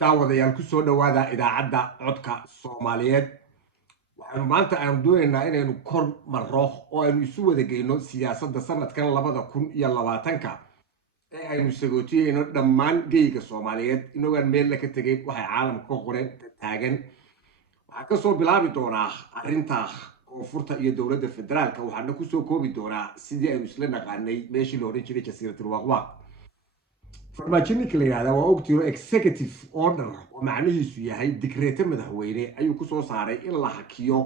daawadayaal ku soo dhowaada idaacadda codka Soomaaliyeed waxaanu maanta doonaynaa inaynu kor marro oo aynu isu wada geyno siyaasadda sanadkan 2020 ee aynu sagootiyeyno dhammaan geyga Soomaaliyeed inoogaan meel la ka tegay waxay caalamka ka qoreen taagan waxaa ka soo bilaabi doonaa arrinta koonfurta iyo dowladda federaalka waxaana ku soo koobi doonaa sidii aynu isla naqaanay meeshii la odhan jiray jasiiratul waaqwaaq farmaajoninka la yidhahdaa waa ogtiiro executive order oo macnihiisu yahay digreeto madaxweyne ayuu ku soo saaray in la hakiyo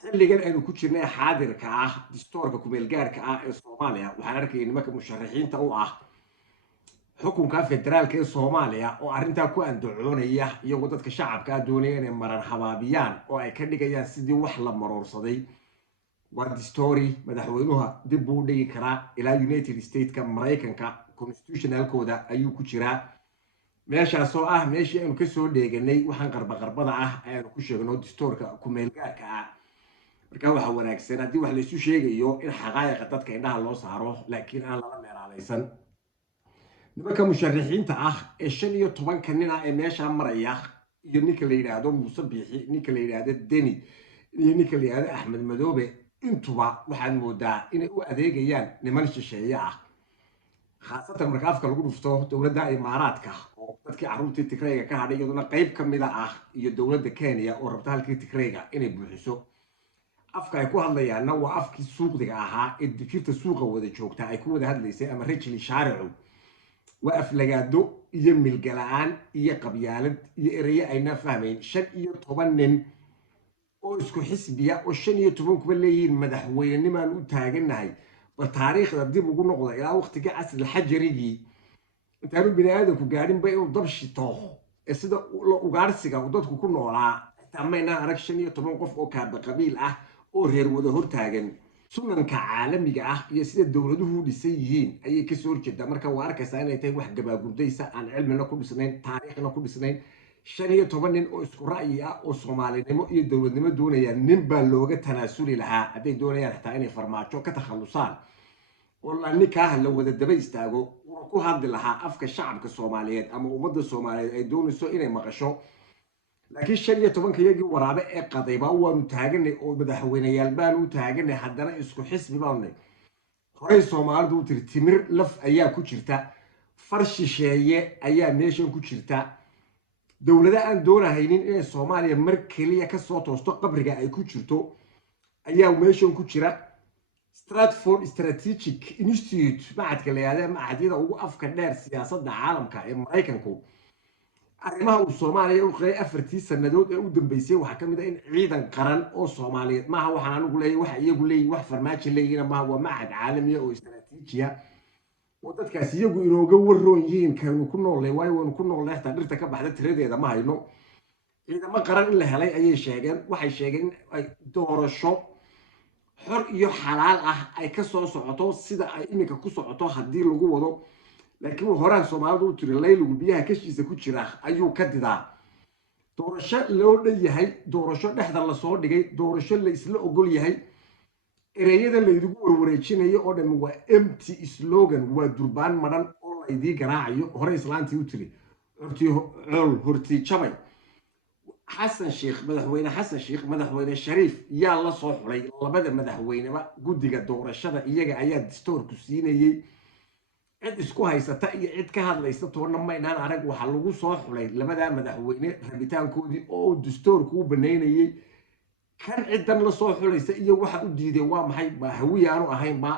xilligan aynu ku jirnay xaadirka ah distoorka kumeelgaarka ah ee Soomaaliya waxaan arkayay nimanka musharaxiinta u ah xukunka federaalka ee Soomaaliya oo arrintaa ku andacoonaya iyagoo dadka shacabka doonaya inay maran habaabiyaan oo ay ka dhigayaan sidii wax la maroorsaday waa distoori madaxweynuhu dib u dhigi karaa ilaa United Stateska Mareykanka constitutionalkooda ayuu ku jiraa meeshaas oo ah meeshii aynu ka soo dheeganay waxaan qarbada ah aynu ku sheegno distoorka kumeelgaarka ah marka waxa wanaagsan haddii wax la isu sheegayo in xaqaa'iqa dadka indhaha loo saaro laakiin aan lala meelaalaysan nimanka musharaxiinta ah ee 15 nin ah ee meesha maraya iyo ninka la yiraahdo Muuse Biixi ninka la yiraahdo Deni iyo ninka la yiraahdo Axmed Madoobe intuba waxaan moodaa inay u adeegayaan niman shisheeye ah khaasatan marka afka lagu dhufto dowladda Imaaraadka oo dadkii carruurtii Tigreega ka hadhay iyaduna qayb ka mid ah iyo dowladda Kenya oo rabta halkii Tigreega inay buuxiso afka ay ku hadlayaanna waa afkii suuqdiga ahaa ee dikirta suuqa wada joogta ay ku wada hadlaysay ama rajli shaaricu waa aflagaado iyo milgalaan iyo qabyaalad iyo eraye ayna fahmayn 15 nin oo isku xisbiya oo 15 kuba leeyihiin madaxweynenimaan u taaganahay taariikhda dib ugu noqda ilaa waqtiga casri xajarigii intaanu bini'aadamku gaarin bay uu dab shito sida ugaarsiga uu dadku ku noolaa tamayna arag 15 qof oo kaaba qabiil ah oo reer wada hortaagan sunanka caalamiga ah iyo sida dawladuhu dhisay yihiin ayay ka soo horjeedaa marka waa arkaysaa inay tahay wax gabaagurdaysa aan cilmina ku dhisnayn taariikhna ku dhisnayn 15 nin oo isku ra'yi ah oo Soomaalinimo iyo dawladnimo doonayaan nin baa looga tanaasuli lahaa haday doonayaan xitaa inay farmaajo ka takhalusaan والله نكاه لو ودا دبا istaago wuxuu ku hadli lahaa afka shacabka Soomaaliyeed ama ummadda Soomaaliyeed ay doonayso inay maqasho laakiin 15 yagii waraabe ee qadayba waanu taaganay oo madaxweynayaal baan u taaganay haddana isku xisbi baanay horay Soomaalidu u timir laf ayaa ku jirta farshisheeye ayaa meeshan ku jirta dawladda aan doonahaynin inay Soomaaliya mar kaliya ka soo toosto qabriga ay ku jirto ayaa meeshan ku jira Stratford Strategic Institute macadka la yiraahdo macadida ugu afka dheer siyaasadda caalamka ee Mareykanku arrimaha uu Soomaaliya u qeey 4 sanadood ee u dambeysay waxa kamid ah in ciidan qaran oo Soomaaliyeed maaha waxaan anigu leeyahay waxa iyagu leeyahay wax farmaajo leeyahay maaha waa macad caalami ah oo istaraatiijiya oo dadkaas iyagu inooga waroon yihiin kaanu ku noolay waanu ku noolay xitaa dhirta ka baxda tiradeeda ma hayno ciidamo qaran in la helay ayay sheegeen waxay sheegeen ay doorasho xor iyo xalaal ah ay ka soo socoto sida ay iminka ku socoto hadii lagu wado laakiin horaan Soomaalidu u tiri layligu biyaha kashiisa ku jira ayuu ka didaa doorasho loo dhayahay doorasho dhexda la soo dhigay doorasho la isla ogol yahay ereyada la idigu warwareejinayo oo dhan waa empty slogan waa durbaan maran oo la idii garaacayo hore islaantii u tiri horti jabay حسن شيخ مدحوينه حسن شيخ مدحوينه شريف يا الله صوح لي لبدا مدحوينه با غديغا doorashada iyaga ayaa distoorku siinayay cid isku haysata iyo cid ka hadlaysa toona ma inaan arag waxa lagu soo xulay labada madaxweyne rabitaankoodii oo distoorku u baneynayay kan ciidan la soo xulaysa iyo waxa u diiday waa maxay ba hawiyaanu ahayn ba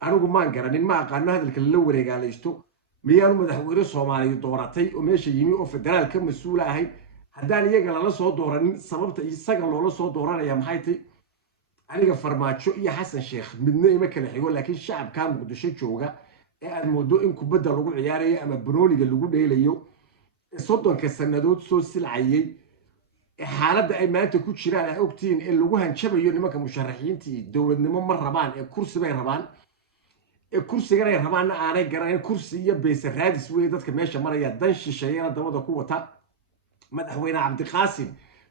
anigu ma garanin ma aqaan hadalka la wareegaalaysto miyaanu madaxweyne Soomaaliya dooratay oo meesha yimi oo federaalka mas'uul ahay haddaan iyaga lala soo dooranin sababta isaga loola soo dooranaya maxay tahay aniga farmaajo iyo xasan sheekh midna ima kala xigo laakiin shacabka Muqdisho jooga ee aad moodo in kubadda lagu ciyaarayo ama banooniga lagu dheelayo 30 sanadood soo silcayay xaaladda ay maanta ku jiraan ay ogtiin in lagu hanjabayo nimanka musharaxiintii dawladnimo ma rabaan ee kursi bay rabaan ee kursiga ay rabaanna aanay garanay kursi iyo beesa raadis weey dadka meesha maraya dan shisheeyana dabada ku wata madaxweyne Cabdiqaasim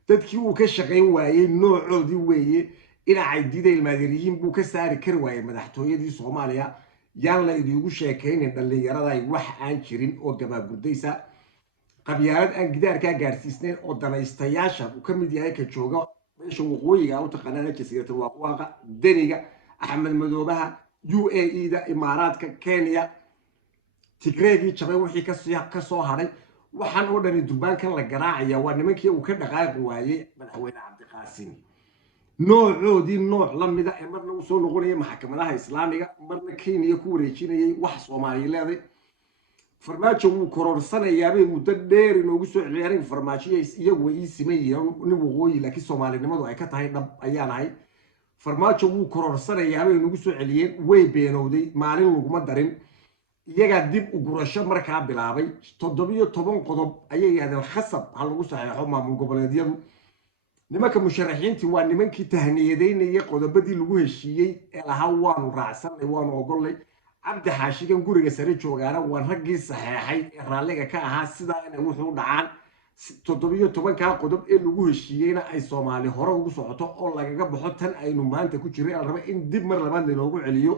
dadkii uu ka shaqeyn waayay noocoodii weeye ina ay diiday ilmaadiriin buu ka saari kar waayay madaxtooyadii Soomaaliya yaan la idigu sheekaynin dhalinyarada ay wax aan jirin oo gabaagurdaysa qabyaalad aan gidaarkaa gaarsiisnayn oo danaystayaasha uu ka mid yahay ka jooga meesha waqooyiga u taqaanaa jasiiratul waaqwaaqa deniga axmed madoobaha UAE-da imaaraadka Kenya tigreegii jabay wixii ka soo haray waxaan oo dhan durbaankan la garaacaya waa nimankii uu ka dhaqaaqi waayay madaxweyne cabdiqaasim noocoodii nooc la mida ee marna uu soo noqonayay maxkamadaha islaamiga marna Kenya ku wareejinayay wax Soomaaliyeed farmaajo wuu kororsanayaa bay muddo dheer inoogu soo celiyay farmaajo iyagu way simeeyeen nin waqooyi laakiin Soomaalinimadu ay ka tahay dhab ayaan ahay farmaajo wuu kororsanayaa bay inoogu soo celiyeen way beenowday maalin laguma darin iyaga dib u gurasho markaa bilaabay 17 qodob ayay yiraahdeen khasab hal lagu saxeexo maamul goboleedyadu nimanka musharaxiintii waa nimankii tahniyadeynaya qodobadii lagu heshiiyey ee lahaa waanu raacsanay waanu ogolnay cabdi xaashigan guriga sare joogaana waan raggii saxeexay ee raalliga ka ahaa sidaa inay wuxuu dhacaan 17 qodob ee lagu heshiiyeyna ay Soomaali hore ugu socoto oo lagaga baxo tan aynu maanta ku jiray aan raba in dib mar labaad loogu celiyo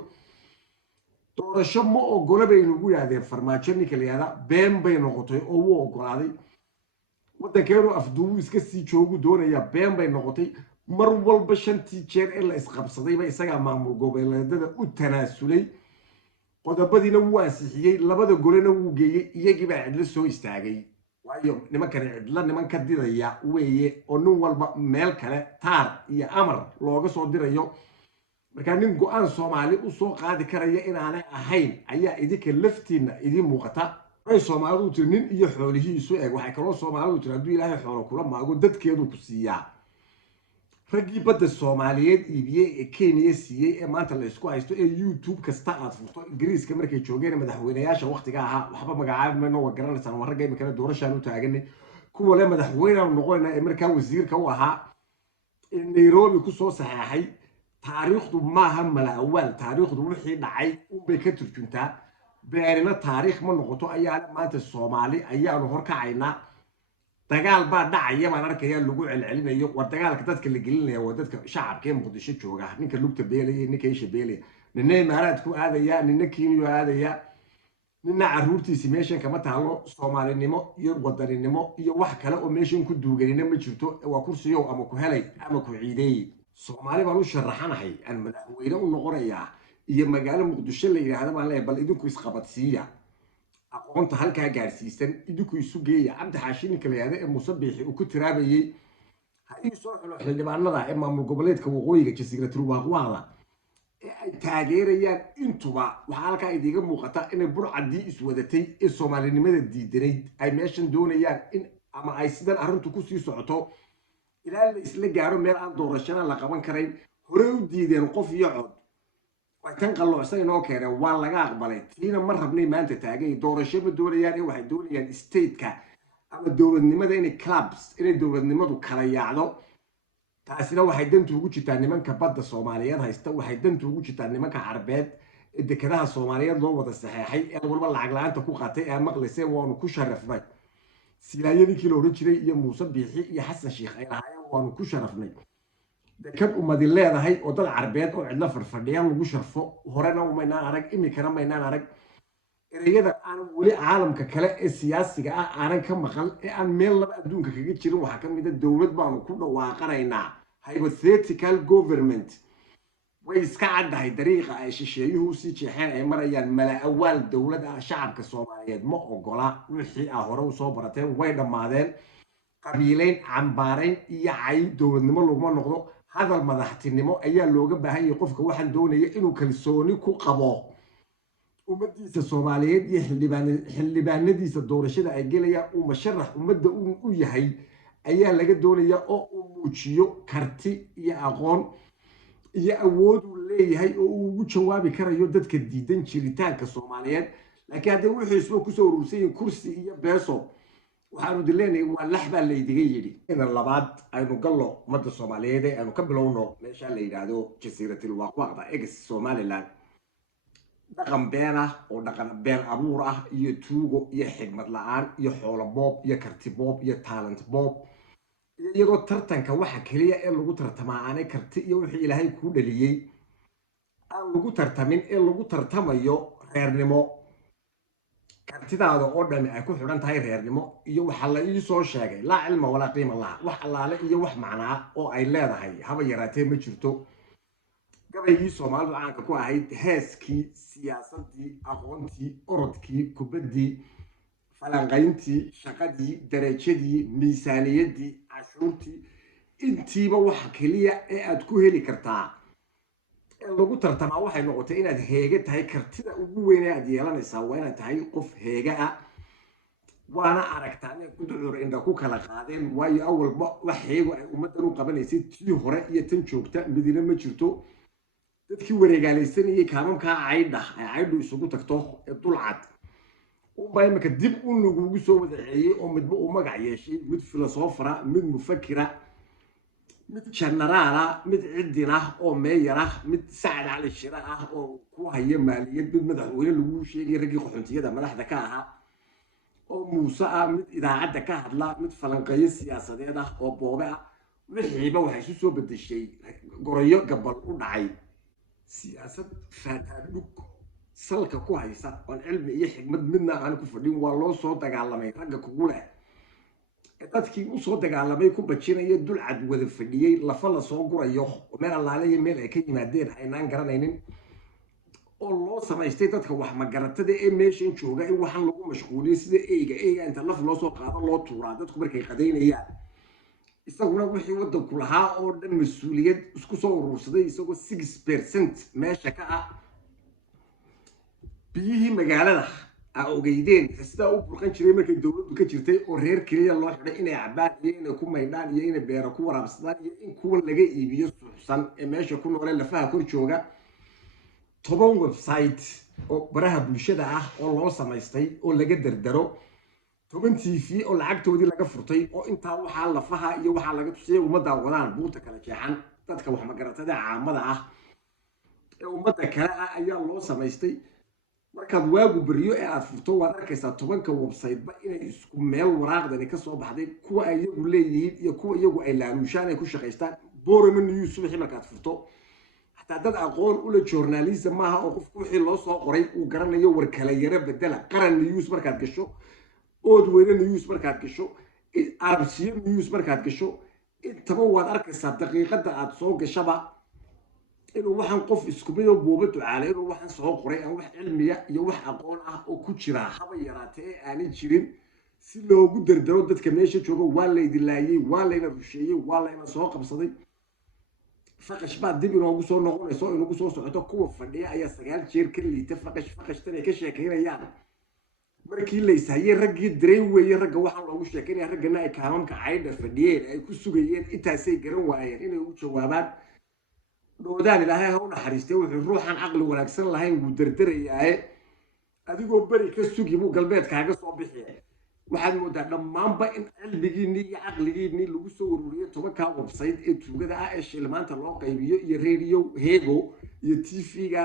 doorasho ma ogola bay nagu yaahdeen farmaajo ninka la yiraahdo been bay noqotay oo uu ogolaaday waddankeenu afduub iska sii joogu doonaya been bay noqotay mar walba 5 jeer ee la isqabsaday ba isaga maamul goboleedyada u tanaasulay qodobadiina wuu ansixiyay labada golena wuu geeyay iyagii baa cidla soo istaagay waayo nimankan cidla nimanka didaya weeye oo nin walba meel kale taar iyo amar looga soo dirayo marka nin go'aan Soomaali u soo qaadi karaya inaanay ahayn ayaa idinka laftiina idin muuqata ay Soomaalidu tir nin iyo xoolihiisu eeg waxay kaloo Soomaalidu tir haduu Ilaahay xoolo kula maago dadkeedu ku siiyaa ragii badda Soomaaliyeed iibiyay ee Kenya siiyay ee maanta la isku haysto ee YouTube kasta aad furto Ingiriiska markay joogeen madaxweynayaasha waqtiga ahaa waxba magacaab ma noo garanaysan war ragay kala doorashaan u taaganay kuwa le madaxweynaha noqonayna ee markaa wasiirka u ahaa in Nairobi ku soo saxeexay taariikhdu maaha mala awal taariikhdu wixii dhacay u bay ka turjuntaa beerina taariikh ma noqoto ayaa maanta Soomaali ayaanu horkacaynaa dagaal baa dhacaya baan arkaya lagu celcelinayo war dagaalka dadka la gelinayo waa dadka shacabka ee Muqdisho jooga ninka lugta beelay ninka isha beelay ninna imaaraad ku aadaya ninna Kenya aadaya ninna caruurtiisi meeshan kama taalo Soomaalinimo iyo wadaninimo iyo wax kale oo meeshan ku duuganina ma jirto waa kursiyo ama ku helay ama ku ciideey Soomaali baan u sharaxanahay aan madaxweyne u noqonayaa iyo magaalo Muqdisho la yiraahdo baan leeyahay bal idinku isqabadsiiya aqoonta halka gaarsiisan idinku isu geeya cabdi xaashin kale yaada ee musabbixi uu ku tiraabayay ha ii soo xulo xildhibaanada ee maamul goboleedka waqooyiga jasiiratul waaqwaada ee ay taageerayaan intuba waxa halka idiga muuqata inay burcadii iswadatay ee Soomaalinimada diidaneyd ay meeshan doonayaan in ama ay sidan arrintu ku sii socoto ilaa la isla gaaro meel aan doorashada la qaban karayn hore u diideen qof iyo cod وكان قالوا سينو كان والله قاقبلي تينا مرة بني ما أنت تاجي دور شبه دور يعني واحد دور يعني ستيت كا أما دور النمذج يعني كلابس إلى دور النمذج كرياعلو تأثير واحد دنتو وجود تاني من كبد الصوماليات هيستوى واحد دنتو وجود تاني من كعربات الدكتور الصوماليات لو وضع الصحيحي أول مرة عقلان تكون قاتئة مقلسة وانكشرف بي سيلايني كيلو رجلي يا مصبيحي يا حسن شيخ أي حاجة وانكشرف بي كان أمدي الله هاي وضل عربيات وعندنا فرفديان وشرفه هرنا ومينا عرق إمي كنا مينا عرق إذا أنا ولي عالم ككلا السياسي أنا كم مخل أنا ميل بدون كجيت شيء وحكم إذا الدولة بانو كله واقعنا hypothetical government ويسكعد هاي طريقة شيء هو شيء حين مرة يعني ملا أول دولة شعب كصوماليات ما أقوله وحي أهرا وصوبرتين وين مادين قبيلين عمبارين يعي دولة نملو ما نقطه هذا المدحتنمو ayaa looga baahan yahay qofka waxaan doonaya inuu kalsooni ku qabo ummadiisa Soomaaliyeed iyo xildhibaanadiisa doorashada ay galayaan uu masharax ummadda u yahay ayaa laga doonaya oo uu muujiyo karti iyo aqoon iyo awood uu leeyahay oo uu ugu jawaabi karayo dadka diidan jiritaanka Soomaaliyeed laakiin hadda wuxuu isoo ku soo urursan kursi iyo beeso waxaanu dileynay waa laxba la idiga yiri in labaad aynu gallo ummadda Soomaaliyeed aynu ka bilowno meesha la yiraahdo jasiiratul waaqwaaqda ee Somaliland dhaqan been ah oo dhaqan been abuur ah iyo tuugo iyo xigmad la'aan iyo xoolo boob iyo karti boob iyo talent boob iyagoo tartanka waxa kaliya ee lagu tartamaa aanay karti iyo wixii Ilaahay ku dhaliyay aan lagu tartamin ee lagu tartamayo reernimo kartidaada oo dhan ay ku xidhan tahay reernimo iyo waxa la ii soo sheegay laa cilma walaa qiima laha wax allaale iyo wax macnaa oo ay leedahay haba yaraatee ma jirto gabaygii soomaalidu caanka ku ahayd heeskii siyaasadii aqoontii orodkii kubaddii falanqayntii shaqadii darajadii miisaaniyadii cashuurtii intiiba waxa keliya ee aad ku heli kartaa lagu tartamaa waxay noqotay inaad heege tahay kartida ugu weyn ee aad yeelanaysaa waa inaad tahay qof heega ah waana aragtaa inay guducur indha ku kala qaadeen waayo awalba wax heego ay ummaddan u qabanaysay tii hore iyo tan joogta midina ma jirto dadkii wareegaalaysanayay kaamamkaa caydha ay caydhu isugu tagto ee dulcad unbaa imika dib un lagugu soo wadaceeyey oo midba uu magac yeeshay mid filosofara mid mufakira mid jenaraala mid cidin ah oo meeyar ah mid sacad cali shira ah oo ku haya maaliyad mid madaxweyne lagu sheegay raggii qaxoontiyada madaxda ka ahaa oo muuse ah mid idaacadda ka hadla mid falanqeeyo siyaasadeed ah oo boobe ah wixiiba waxay isu soo bedeshay goroyo gabal u dhacay siyaasad faataadhug salka ku haysa oon cilmi iyo xigmad midna aan ku fadhin waa loo soo dagaalamay ragga kugu leh dadkii u soo dagaalamay ku bajinaya dulcad wada fadhiyey lafa la soo gurayo oo meel allaale iyo meel ay ka yimaadeen aynaan garanaynin oo loo samaystay dadka wax magaratada ee meeshan jooga in waxaan lagu mashquuliyo sida eyga inta laf loo soo qaado loo tuuraa dadku markay qadaynayaan isaguna wixii waddanku lahaa oo dhan mas-uuliyad isku soo urursaday isagoo 6% meesha ka ah biyihii magaalada a ogeydeen sidaa u burqan jiray markay dowladdu ka jirtay oo reer keliya loo xidhay inay cabaan iyo inay ku maydhaan iyo inay beero ku waraabsadaan iyo in kuwa laga iibiyo suuxsan ee meesha ku noolee lafaha kor jooga 10 website oo baraha bulshada ah oo loo samaystay oo laga dardaro 10 TV oo lacagtoodii laga furtay oo intaa waxaa lafaha iyo waxaa laga tusiyay ummadda wadaan buurta kala jeexan dadka wax magaratada caamada ah ee ummadda kale ah ayaa loo samaystay markaad waagu beriyo ee aad furto waad arkaysaa 10ka website-ba inay isku meel waraaqdani ka soo baxday kuwa ay iyagu leeyihiin iyo kuwa iyagu ay laaluushaan ay ku shaqaystaan borome news subaxii markaad furto xataa dad aqoon ula journalism maaha oo qofku wixii loo soo qoray uu garanayo war kala yara bedela qaran news markaad gasho ood weyne news markaad gasho arabsiyo news markaad gasho intaba waad arkaysaa daqiiqada aad soo gashaba inuu waxaan qof isku mid oo buuba ducaale inuu waxaan soo qoray aan wax cilmiya iyo wax aqoon ah oo ku jira haba yaraatee aanay jirin si loogu dardaro dadka meesha jooga waa la idilaayay waa layna rusheeyey waa layna soo qabsaday faqash baa dib inoogu soo noqonayso inoogu soo socoto kuwa fadhiya ayaa 9 jeer ka liita faqashtan ay ka sheekaynayaan markii la ishaayay raggii diray weeye ragga waxaan loogu sheekaynaya raggana ay kaamamka caydha fadhiyeen ay ku sugayeen intaasay garan waayeen inay ugu jawaabaan doodaan ilaahay ha u naxariistay wuxuu ruuxan caqli wanaagsan lahayn wuu dardarayaaye adigoo beri ka sugi buu galbeedkaaga soo bixiyay waxaad moodaa dhammaanba in cilmigiinni iyo caqligiinni lagu soo ururiyo 10ka website ee tuugada ah ee shilmaanta loo qaybiyo iyo radio heego iyo TV-ga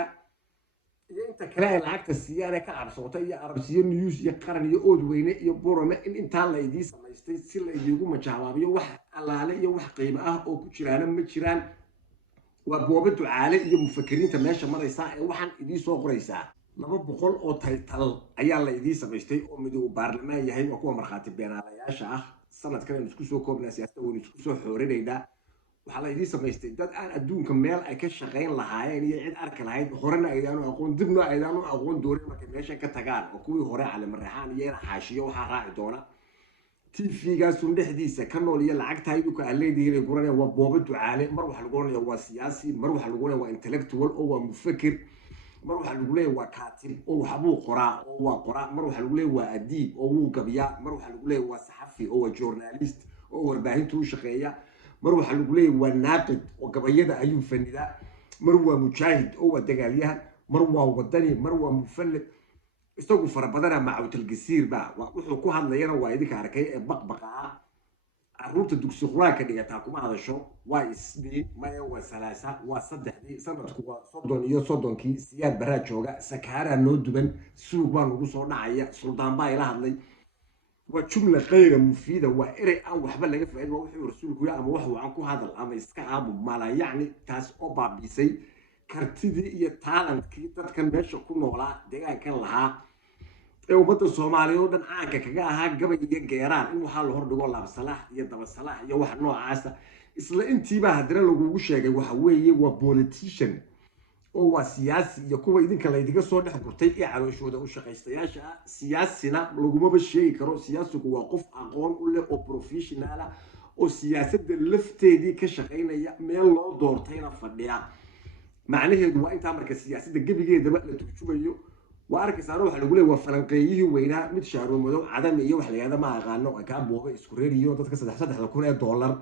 iyo inta kale ay lacagta siyaane ka cabsootay iyo arabsiyo news iyo qaran iyo ood weyne iyo borome in intaa la idii samaystay si la idiigu majaababiyo wax allaale iyo wax qiimo ah oo ku jiraana ma jiraan waa boobe ducaale iyo mufakiriinta meesha maraysa ee waxaan idii soo qoraysaa 200 oo taytal ayaa la idii samaystay oo miduu baarlamaan yahay waa kuwa markhaati beenaalayaasha ah sanadkan isku soo koobnaa siyaasadda oo isku soo xoorinayna waxaa la idii samaystay dad aan adduunka meel ay ka shaqayn lahaayeen iyo cid arki lahayd horena aydaanu aqoon dibna aydaanu aqoon doonin markay meesha ka tagaan oo kuwii hore cali marraxaan iyo ina xaashiyo waxaa raaci doona TV-gaasun dhexdiisa ka nool iyo lacagta iduka aan leedihiin guranaya waa boobe ducaale mar waxa lagu oranaya waa siyaasi mar waxa lagu oranaya waa intellectual oo waa mufakir mar waxa lagu leeyahay waa kaatib oo waxbuu qoraa oo waa qoraa mar waxa lagu leeyahay waa adiib oo wuu gabiyaa mar waxa lagu leeyahay waa saxafi oo waa journalist oo warbaahinta u shaqeeya mar waxa lagu leeyahay waa naaqid oo gabayada ayuu fanidaa mar waa mujaahid oo waa dagaalyahan mar waa wadani mar waa mufallid isagu farabadana macawtal gasiir ba wuxuu ku hadlayana waa idinka arkay ee baqbaqa caruurta dugsi quraanka dhigataa kuma hadasho waa isdii maya waa salaasa waa saddexdii sanadku waa 30 iyo 30kii siyaad baraa jooga sakaara noo duban suuq baa lagu soo dhacaya suldaan baa ila hadlay waa jumla qayra mufiida waa erey aan waxba laga faa'iido wuxuu rasuulku yaa ama wax aan ku hadal ama iska aamu mala yacni taas oo baabisay kartidii iyo talentkii dadkan meesha ku noolaa deegaankan lahaa ummadda Soomaaliyeed oo dhan caanka kaga ahaa gabay iyo geeraan in waxa la hordhigo laab salax iyo daba salax iyo wax noocaas isla intiiba haddana lagu sheegay waxa weeye waa politician oo waa siyaasi iyo kuwa idinka la idiga soo dhex gurtay ee calooshooda u shaqaystayaasha siyaasina laguma sheegi karo siyaasigu waa qof aqoon u leh oo professional ah oo siyaasadda lafteedii ka shaqaynaya meel loo doortayna fadhiya macnaheedu waa inta marka siyaasadda gabigeedaba la turjumayo وأركز أروح على قولي وفرنقيه وينها مت شهر ومدو عدم إيه وحلي هذا ما قانو كاب بوغ إسكوريريو تتكسر حسد على كل $1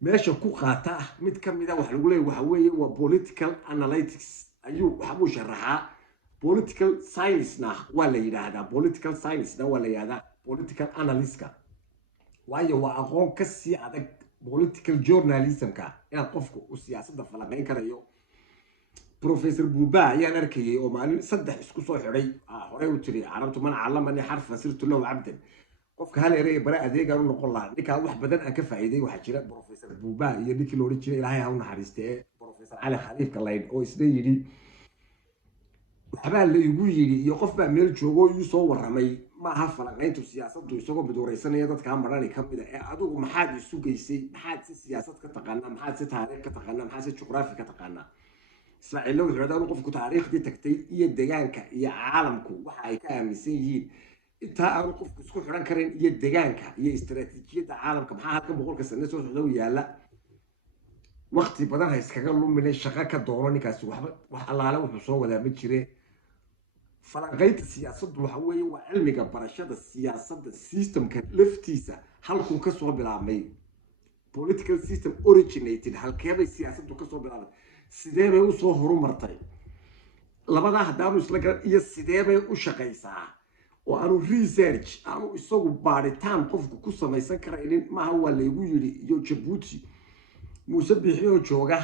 ماشي كو قاطع مت كم إذا وحلي قولي وحوي وبوليتيكال أناليتكس أيوه وحبو شرحها بوليتيكال ساينس ولا يدا هذا بوليتيكال ساينس ولا هذا بوليتيكال أناليسكا وأيه وأقوم كسي هذا بوليتيكال جورناليزم كا يعني قفكو والسياسة ده فلان كريو بروفيسور بوبا يعني أركي ومعلم صدق إسكو صوي حري حري وتري عرفت من علمني حرف فسرت له عبدا قفك هل يري براء ذي قالوا نقول الله ديك واحد بدن أكف عيدي واحد شراء بروفيسور بوبا يديك لوري شراء إلهي هون حريسته بروفيسور علي خليفة الله يدعو يسدي يدي وحبا اللي يقول يدي يقف بقى ميل جوجو يصور رمي ما هفلا أنتوا سياسة يسوقوا بدور سنة يدك كام مراني كم إذا عدو محاد يسوق يسي محاد سياسة كتقنا محاد تاريخ كتقنا محاد جغرافي كتقنا إسماعيل لو هذا نقف كتاريخ دي تكتي هي الدجانك هي عالمكم وحي كامسين أنت نقف كسكون حران كرين هي الدجانك هي استراتيجية عالمكم محاد كم بقول كسر الناس وسعودية لا وقتي بدل هيسكجلوا من الشقة كدوراني كسر وحلا على وحصو ولا بتشري فلقيت السياسة وحوي وعلمي برشاد السياسة السيستم كلفتيسة هلكم كسر بالعمي political system originated هالكيبي السياسة كسر بالعمي sidee bay u soo horumartay labada hadaanu isla garan iyo sidee bay u shaqaysaa oo aanu research aanu isagu baaritaan qofku ku samaysan karaynin maaha waa laygu yiri iyo Djibouti Muuse Bixiyo jooga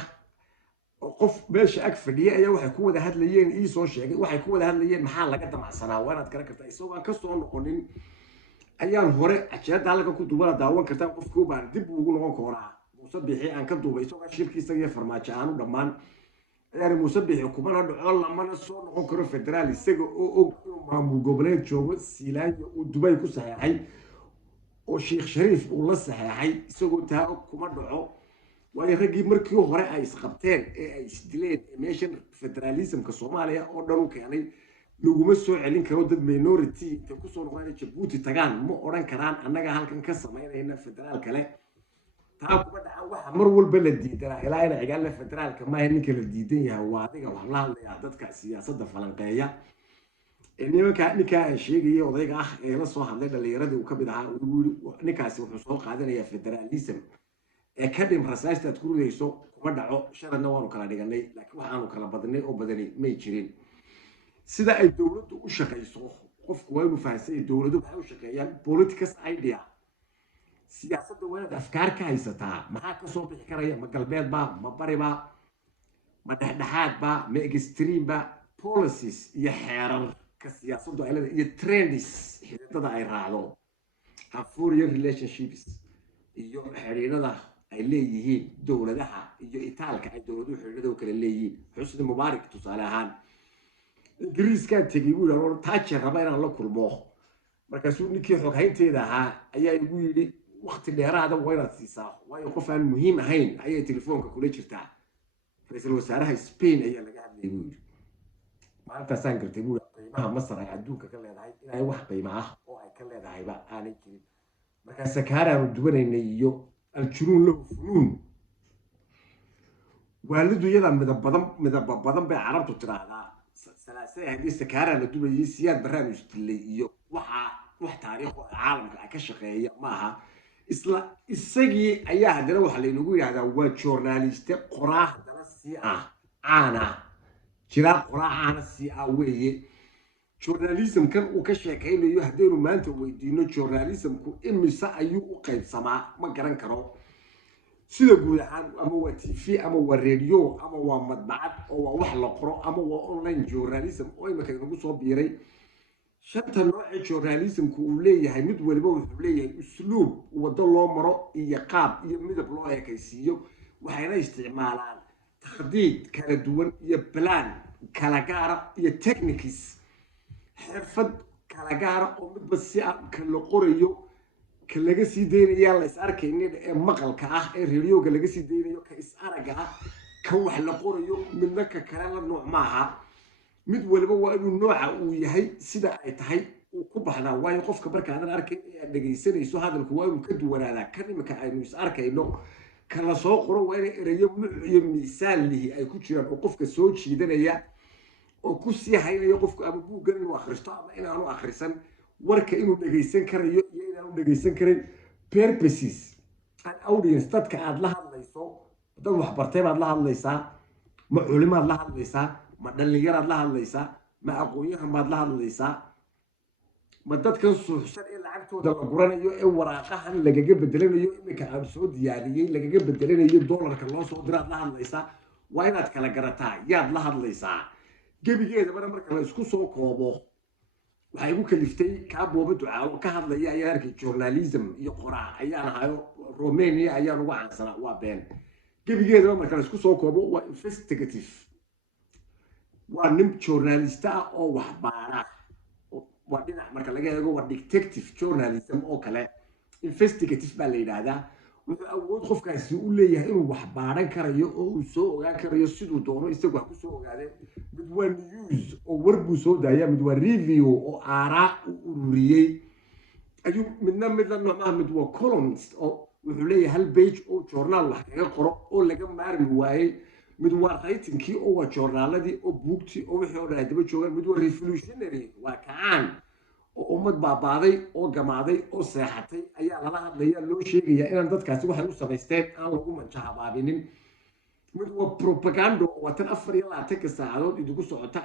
qof meesha ag fadhiya ayaa waxay ku wada hadlayeen ii soo sheegay waxay ku wada hadlayeen maxaa laga damacsanaa waanaad kala kartaa isagoo aan ka soo noqonin ayaan hore ajeeda halka ku duubada daawan kartaa qofku baan dib ugu noqon karaa musabixi aan ka duubay soo shirkiisa iyo farmaajo aanu dhamaan ayaan musabixi kumana dhaco lamana soo noqon karo federaal isaga oo maamul goboleed joogo Silaayo oo Dubai ku saxeexay oo Sheikh Shariif uu la saxeexay isagoo taa kuma dhaco way ragii markii hore ay isqabteen ee ay isdileen meeshan federalismka Soomaaliya oo dhan u keenay laguma soo celin karo dad minority inta ku soo noqonay Djibouti tagaan ma oran karaan annaga halkan ka sameynayna federaal kale taabku dhaca waxa mar walba la diidanaa ilaa ina cigaal federaalka ma ninka la diidan yahay waa adiga wax la hadlaya dadka siyaasadda falanqeeya ninka ay sheegay odayga ah ee la soo hadlay dhalinyarada uu ka mid ahaa ninkaasi wuxuu soo qaadanayaa federalism ee ka dhim rasaasta aad ku rudayso kuma dhaco sharadna waanu kala dhiganay laakiin waxaanu kala badnay oo badani may jirin sida ay dawladdu u shaqayso qofku waa inuu fahansan dawladdu waxay u shaqeeyaan political idea siyaasadda wanaag afkaar ka haysataa maxaa ka soo bixi karaya ma galbeed ba ma bari ba ma dhexdhexaad ba ma extreme ba policies iyo xeerar ka siyaasaddu ay leedahay iyo trends xididada ay raacdo foreign relationships iyo xiriirada ay leeyihiin dawladaha iyo itaalka ay dawladuhu xiriirada kala leeyihiin xusni mubaarak tusaale ahaan ingiriiska tagay uu yiraahdo taajeer raba inaan la kulmo markaasuu ninkii xog haynteeda ahaa ayaa igu yiri waqti dheeraada waa inaad siisaa waayo qof aan muhiim ahayn ayay telefoonka kula jirtaa ra'iisul wasaaraha Spain ayaa laga hadlayay buu yiri maanta saan gartay buu qiimaha Masar ay adduunka ka leedahay inay wax qiimo ah oo ay ka leedahay ba aanay jirin marka sakaaraanu duwanaynay iyo aljunuun lahu funuun waalidu yada midab badan bay carabtu tiraahdaa salaasay hadii sakaaraanu dubayay siyaad barnaamij dilay iyo wax taariikh caalamka ka shaqeeya maaha isla isagii ayaa hadana waxa la inagu yiraahdaa waa journalist qoraa hadana si caana jira qoraa caana si weeye journalism kan uu ka sheekaynayo hadaynu maanta weydiino journalismku imisa ayuu u qaybsamaa ma garan karo sida guud ahaan ama waa TV ama waa radio ama waa madbacad oo waa wax la qoro ama waa online journalism oo imika inagu soo biiray shanta nooc journalismku uu leeyahay mid waliba wuxuu leeyahay usluub wado loo maro iyo qaab iyo midab loo ekaysiiyo waxayna isticmaalaan taxdiid kala duwan iyo plan kala gaara iyo techniques xirfad kala gaara oo midba si ka la qorayo ka laga sii deynayaa la is arkaynin ee maqalka ah ee radioga laga sii deynayo ka is araga ah ka wax la qorayo midna ka kale la nooc maaha mid waliba waa inuu nooca uu yahay sida ay tahay uu ku baxdaa waayo qofka markaadan arkayn ee aad dhegaysanayso hadalku waa inuu ka duwanaadaa kan imika aynu is arkayno kala soo qoro waa inay erayo nuuc iyo miisaan lihi ay ku jiraan oo qofka soo jiidanaya oo ku sii haynayo qofku ama buuggan inuu akhristo ama inaanu akhrisan warka inuu dhegaysan karayo iyo inaanu dhegaysan karin purposes and audience dadka aad la hadlayso dad waxbartay baad la hadlaysaa ma culimaad la hadlaysaa ma dhallinyaraad la hadlaysaa ma aqoon-yahan baad la hadlaysaa ma dadkan suuxsan ee lacagtooda la guranayo ee waraaqahan lagaga bedelanayo iminka aan soo diyaariyey lagaga bedelanayo doolarka loo soo diraad la hadlaysaa waa inaad kala garataa yaad la hadlaysaa gebigeedabana marka la isku soo koobo waxay igu kaliftay kaa booba ducaalo ka hadlaya ayaa arkay journalism iyo qoraa ayaan ahayo romania ayaan ugu caansanaa waa been gebigeedaba marka la isku soo koobo waa investigative waa nin journalista ah oo wax baara waa dhinac marka laga eego waa detective journalism oo kale investigative baa la yidhaahdaa wuxuu awood qofkaasi u leeyahay inuu wax baaran karayo oo uu soo ogaan karayo siduu doono isagu wax ku soo ogaadeen mid waa news oo war buu soo daayaa mid waa review oo aaraa u ururiyey ayuu midna la nooc mid waa columns oo wuxuu leeyahay hal page oo journal wax kaga qoro oo laga maarmi waayey mid waa writingkii oo waa journaaladii oo buugtii oo wixii oo dhan daba joogaan mid waa revolutionary waa kacaan oo ummad baabaaday oo gamaaday oo seexatay ayaa lala hadlaya loo sheegayaa inaan dadkaasi waxay u samaysteen aan lagu manjahabaabinin mid waa propaganda oo watan 24 saacadood idigu socota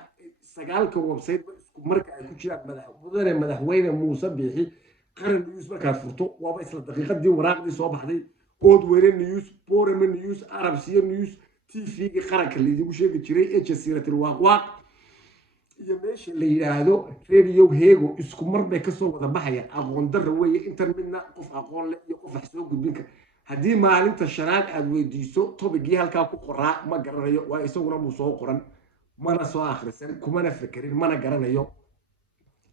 9 website isku marka ay ku jiraan madaxweyne Muuse Biixi qaran news markaad furto waaba isla daqiiqadii waraaqdii soo baxday ood weereen news Borama news Arabsiya news TV qaranka liidigu sheegi jiray ee jasiiratul waaqwaaq iyo meesha la yiraahdo radio heego isku mar bay ka soo wada baxaya aqoon darro weeye inta midna qof aqoon leh iyo qof wax soo gudbinka haddii maalinta shanaad aad weydiiso tobigii halkaa ku qoraa ma garanayo waa isaguna muu soo qoran mana soo akhrisan kumana fekerin mana garanayo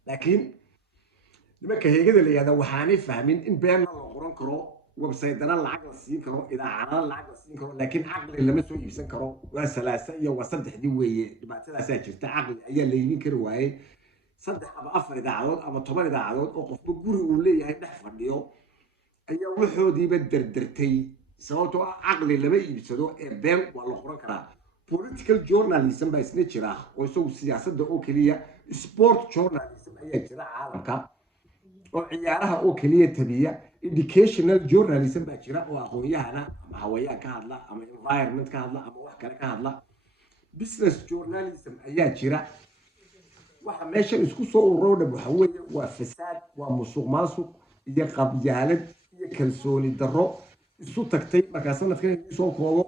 laakiin nimanka heegada la yiraahdo waxaanay fahmin in been la qoran karo website-dana lacag la siin karo idaacadana lacag la siin karo laakiin caqli lama soo iibsan karo waa salaasa iyo waa saddexdii weeye dhibaatadaasaa jirta caqli ayaa la iibin kari waayey 3 ama 4 idaacadood ama 10 idaacadood oo qofba guri uu leeyahay dhex fadhiyo ayaa waxoodiiba dardartay sababtoo ah caqli lama iibsado ee been waa la qoran karaa political journalism baa isna jira oo isagu siyaasadda oo keliya sport journalism ayaa jira caalamka oo ciyaaraha oo kaliya tabiya educational journalism baa jira oo aqoon-yahana ama hawayaan ka hadla ama environment ka hadla ama wax kale ka hadla business journalism ayaa jira waxa meesha isku soo ururowda waxa weeye waa fasaad waa musuqmaasuq iyo qabyaalad iyo kalsooni darro isu tagtay marka sanadkan soo koobo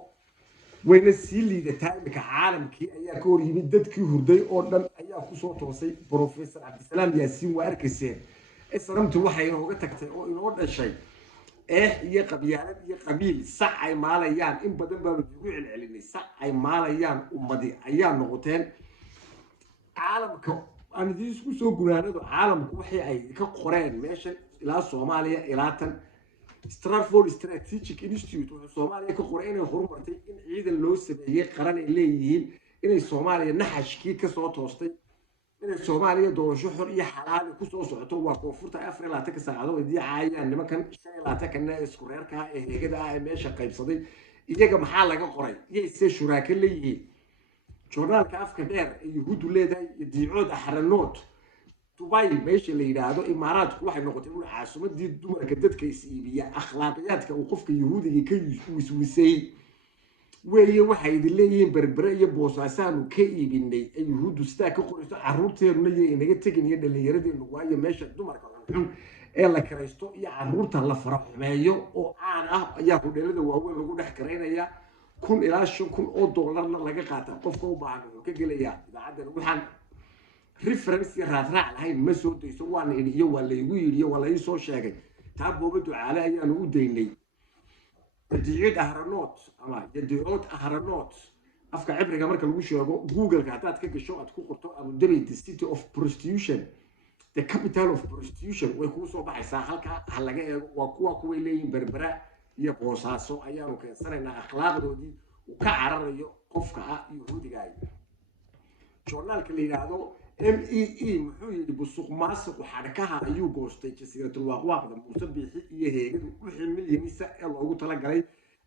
wayna sii liidataa imika caalamkii ayaa ka hor yimid dadkii hurday oo dhan ayaa ku soo toosay professor Cabdisalaam Yaasiin waa arkayseen islamtu waxay inooga tagtay oo inoo dhashay iyo qabyaalad iyo qabiil sac ay maalayaan in badan baa lagu celcelinay sac ay maalayaan ummadi ayaa noqoteen caalamka aan isku soo gunaanado caalamku waxay ay ka qoreen meesha ilaa Soomaaliya ilaa tan Stratford Strategic Institute oo Soomaaliya ka qoray inay horumartay in ciidan loo sameeyay qaran ay leeyihiin inay Soomaaliya naxashkii ka soo toostay inay Soomaaliya doorasho xor iyo xalaal ku soo socoto waa koonfurta 24 saacadood ay diyaacayaan nimankan 25 kana isku reerka ee heegada ah meesha qaybsaday iyaga maxaa laga qoray iyay shuraaka leeyihiin journalka afka dheer ee yuhuudu leedahay diicood axranood Dubai meesha la yiraahdo imaaraadku waxay noqotay ul caasimadii dumarka dadka is iibiya akhlaaqiyadka uu qofka yuhuudiga ka wiswisay weeye waxay leeyihiin berbere iyo boosaasaanu ka iibinay ay yuhuudu sidaa ka qorayso caruurteeduna iyo inaga tegin iyo dhalinyaradeennu waayo meesha dumarka xun ee la karaysto iyo caruurta la faraxumeeyo oo aan ah ayaa hudheelada waaweyn lagu dhex karaynaya 1,000 ilaa 5,000 oo doolarna laga qaata qofka u baahan oo ka gelaya idaacadda waxaan reference raadraac lahayn ma soo dayso waan iyo waa la igu yiri waa la ii soo sheegay taa booba ducaale ayaanu u daynay diicood ahranood ama diicood ahranood afka cibriga marka lagu sheego google-ka haddaad ka gasho aad ku qorto Abu Dhabi the city of prostitution the capital of prostitution way kuu soo baxaysaa halka ha laga eego waa kuway leeyihiin berbera iyo boosaaso ayaanu keensanaynaa akhlaaqdoodii uu ka cararayo qofka ah yahuudiga ah journaalka la yiraahdo MEE muxuu yidhi busuq maasuq xadhkaha ayuu goostay jasiiratul waaqwaaqda muuse biixi iyo heegadu wixii milyanisa ee loogu talagalay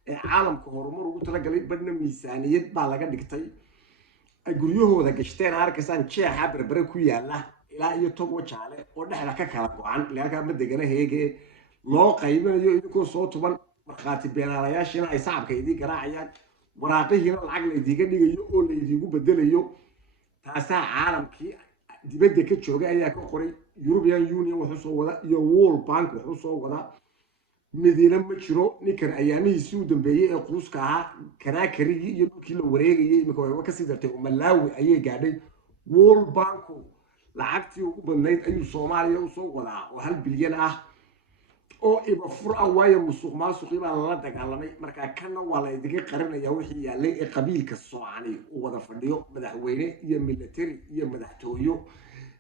ee caalamka horumar ugu talagalay badhna miisaaniyad baa laga dhigtay ay guryahooda gashteen arkasaan jeexa berbere ku yaala ilaa iyo togo jaale oo dhexda ka kala go'an ilaa ma degana heege loo qaybinayo idinkoo soo tuban markhaati beenaalayaashiina ay sacabka idii garaacayaan waraaqihiina lacag la idiiga dhigayo oo la idiigu bedelayo taasaa caalamkii dibadda ka jooga ayaa ka qoray European Union wuxuu soo wada iyo World Bank wuxuu soo wada midina ma jiro ninkan ayaamihiisii u dambeeyay ee quuska ahaa kanaakarigii iyo dhulkii la wareegayay imika way ka sii dartay Malawi ayay gaadhay World Bank lacagtii ugu badnayd ayuu Soomaaliya u soo wadaa oo 1 bilyan ah oo iba fur ah waayo musuq maasuqii baa la dagaalamay marka kana waa la idiga qarinaya wixii yaalay ee qabiilka Soomaali uu wada fadhiyo madaxweyne iyo military iyo madaxtooyo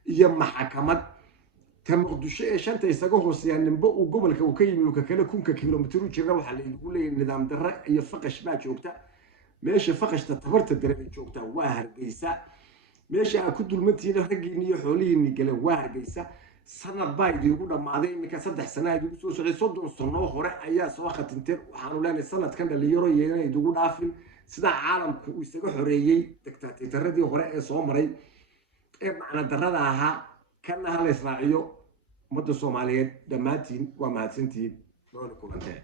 iyo maxkamad تمقدشة عشان تيساقوه يعني نبقوا قبل كوكيم وككلا كونك كيلومتر وشرا وحلا يقول لي النظام درة يفقش ما شوكتا ماشي فقش تطورت الدرب شوكتا واهر جيسا ماشي أكيد المتين رجيني حولي إني قال واهر جيسا سنة بايد يقول ما عادي إنك صدق سنة يقول سو سعي صد وصلنا وخرا أيها سواخة تنتر وحنولان السنة كان اللي يرى يقول عافل سدا عالم ويستجوا حرية تكتاتي تردي وخرا صومري معنا درة كان هذا إسرائيل مدة الصومالية دماتين وماتنتين دون كونتين